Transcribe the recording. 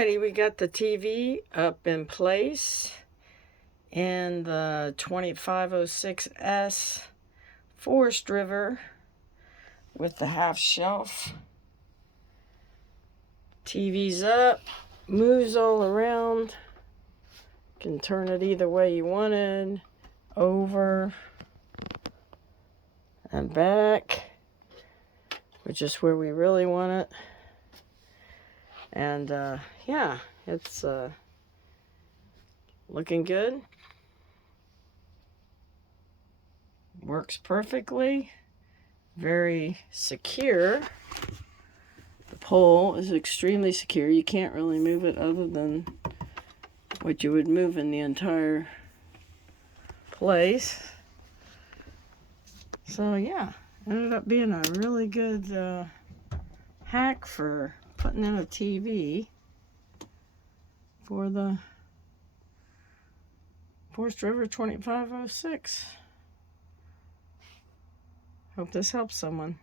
Alrighty, we got the TV up in place and the 2506S Forest River with the half shelf. TV's up, moves all around. You can turn it either way you wanted, over and back, which is where we really want it. And yeah, it's looking good. Works perfectly. Very secure. The pole is extremely secure. You can't really move it other than what you would move in the entire place. So yeah, ended up being a really good hack for putting in a TV for the Forest River 2506. Hope this helps someone.